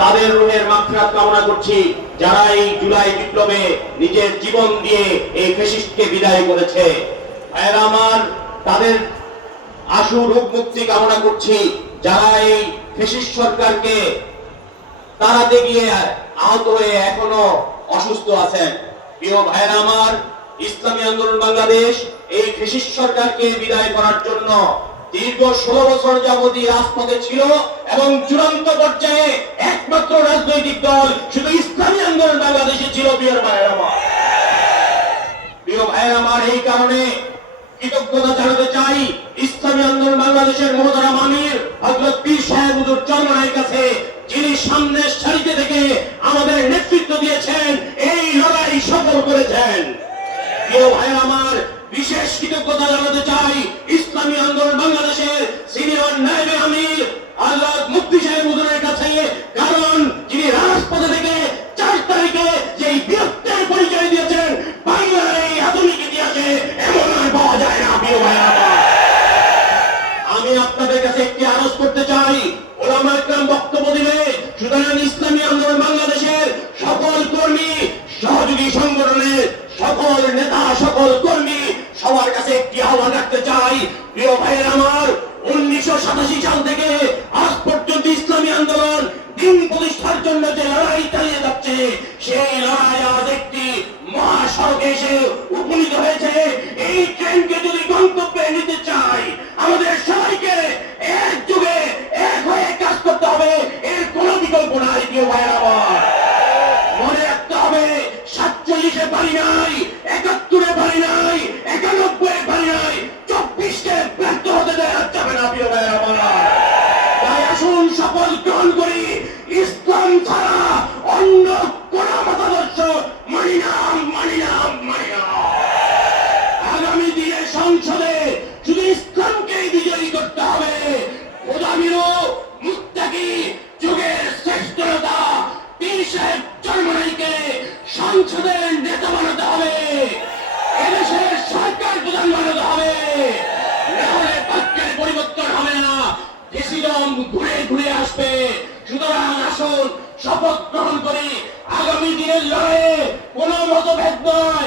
তাদের রুহের মাগফিরাত কামনা করছি যারা এই জুলাই বিপ্লবে নিজের জীবন দিয়ে এই ফ্যাসিস্টকে বিদায় করেছে। ভাইয়েরা আমার, তাদের আশু রোগ মুক্তি কামনা করছি যারা এই ফ্যাসিস্ট সরকারকে তাড়াতে গিয়ে আহত হয়ে এখনো অসুস্থ আছেন। প্রিয় ভাইয়েরা আমার, ইসলামী আন্দোলন বাংলাদেশ এই ফ্যাসিস্ট সরকারকে বিদায় করার জন্য দীর্ঘ 16 বছর যাবতী রাজপথে ছিল এবং চূড়ান্ত পর্যায়ে একমাত্র রাজনৈতিক দল শুধু ইসলামী আন্দোলন বাংলাদেশে ছিল। প্রিয় ভাইয়েরা আমার, এই কারণে কৃতজ্ঞতা জানাতে চাই ইসলামী আন্দোলন বাংলাদেশের মহতারাম আমির হযরত পীর সাহেব হুজুর চরমনাইয়ের কাছে, যিনি সামনের সারিতে থেকে আমাদের নেতৃত্ব দিয়েছেন, এই লড়াই সফল করেছেন। প্রিয় ভাইয়েরা আমার, বিশেষ কৃতজ্ঞতা জানাতে চাই ইসলামী আন্দোলন বাংলাদেশের সিনিয়র নায়েবে আমির হযরত মুফতি সাহেব হুজুরের কাছে, কারণ যিনি রাজপথে থেকে 4 তারিখে যেই বীরত্বের পরিচয় দিয়েছেন, বাংলার এই আধুনিক ইতিহাসে এমন আর পাওয়া যায় না। প্রিয় ভাইয়েরা আমার, আমি আপনাদের কাছে একটি আরজ করতে চাই, ওলামায়ে কেরাম বক্তব্য দিলে সুতরাং ইসলামী আন্দোলন বাংলাদেশের সকল কর্মী, সহযোগী সংগঠনের সকল নেতা, সকল কর্মী সবার কাছে একটি আহ্বান রাখতে চাই। প্রিয় ভাইয়েরা আমার, 1987 সাল থেকে আজ পর্যন্ত ইসলামী আন্দোলন দিন প্রতিষ্ঠার জন্য যে লড়াই চালিয়ে যাচ্ছে, সেই লড়াই আজ একটি মহাসড়কে এসে উপনীত হয়েছে। এই ট্রেনকে যদি গন্তব্যে নিতে চাই, আমাদের সবাইকে একযোগে এক হয়ে কাজ করতে হবে, এর কোনো বিকল্প নাই। প্রিয় ভাইয়েরা আমার, মনে রাখতে হবে 47-এ পারি নাই, 71-এ পারি নাই, 91-এ পারি নাই, 24-কে ব্যর্থ হতে দেওয়া যাবে না। প্রিয় ভাইয়েরা আমার, তাই আসুন শপথ গ্রহণ করি, ইসলাম ছাড়া অন্য কোন মতাদর্শ মানি না, মানি না, মানি না। আগামী দিনে সংসদে শুধু ইসলামকেই বিজয়ী করতে হবে। খোদাভীরু, মুত্তাকি, যুগের শ্রেষ্ঠ নেতা পীর সাহেব চরমনাইকে সংসদের নেতা বানাতে হবে, এদেশের সরকার প্রধান বানাতে হবে, নাহলে বাক্যের পরিবর্তন হবে না, ফ্যাসিজম ঘুরে ঘুরে আসবে। সুতরাং আসুন শপথ গ্রহণ করি, আগামী দিনের লড়াইয়ে কোনো মতভেদ নয়,